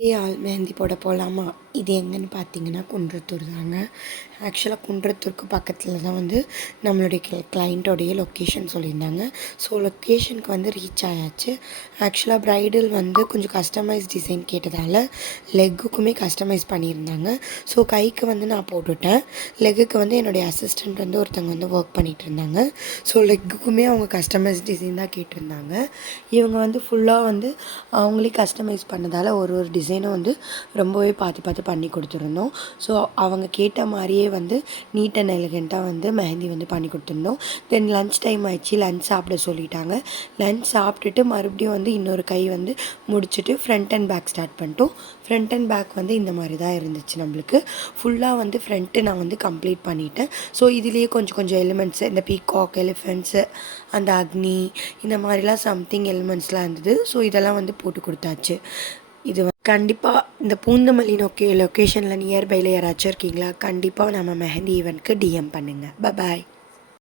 ஆள் மெஹந்தி போட போகலாமா? இது எங்கேன்னு பார்த்தீங்கன்னா குன்றத்தூர் தாங்க. ஆக்சுவலாக குன்றத்தூருக்கு பக்கத்தில் தான் வந்து நம்மளுடைய கிளைண்ட்டோடைய லொக்கேஷன் சொல்லியிருந்தாங்க. ஸோ லொக்கேஷனுக்கு வந்து ரீச் ஆயாச்சு. ஆக்சுவலாக ப்ரைடல் வந்து கொஞ்சம் கஸ்டமைஸ் டிசைன் கேட்டதால் லெக்குக்குமே கஸ்டமைஸ் பண்ணியிருந்தாங்க. ஸோ கைக்கு வந்து நான் போட்டுவிட்டேன். லெக்குக்கு வந்து என்னுடைய அசிஸ்டண்ட் வந்து ஒருத்தவங்க வந்து ஒர்க் பண்ணிகிட்டு இருந்தாங்க. ஸோ லெக்குக்குமே அவங்க கஸ்டமைஸ் டிசைன் தான் கேட்டிருந்தாங்க. இவங்க வந்து ஃபுல்லாக வந்து அவங்களே கஸ்டமைஸ் பண்ணதால் ஒரு டிசைனும் வந்து ரொம்பவே பார்த்து பார்த்து பண்ணி கொடுத்துருந்தோம். ஸோ அவங்க கேட்ட மாதிரியே வந்து நீட் அண்ட் எலிகெண்ட்டாக வந்து மெஹந்தி வந்து பண்ணி கொடுத்துருந்தோம். தென் லன்ச் டைம் ஆயிடுச்சு. லன்ச் சாப்பிட சொல்லிட்டாங்க. லன்ச் சாப்பிட்டுட்டு மறுபடியும் வந்து இன்னொரு கை வந்து முடிச்சுட்டு ஃப்ரண்ட் அண்ட் பேக் ஸ்டார்ட் பண்ணிட்டோம். ஃப்ரண்ட் அண்ட் பேக் வந்து இந்த மாதிரி தான் இருந்துச்சு நம்மளுக்கு. ஃபுல்லாக வந்து ஃப்ரண்ட்டு நான் வந்து கம்ப்ளீட் பண்ணிட்டேன். ஸோ இதுலேயே கொஞ்சம் கொஞ்சம் எலிமெண்ட்ஸு இந்த பீகாக், எலிஃபெண்ட்ஸு, அந்த அக்னி, இந்த மாதிரிலாம் சம்திங் எலிமெண்ட்ஸ்லாம் இருந்தது. ஸோ இதெல்லாம் வந்து போட்டு கொடுத்தாச்சு. இது கண்டிப்பாக இந்த பூந்தமல்லி லொக்கேஷனில் நியர்பையில் யாராச்சும் இருக்கீங்களா? கண்டிப்பாக நம்ம மெஹந்தி ஈவெண்ட்க்கு டிஎம் பண்ணுங்கள். பாய்.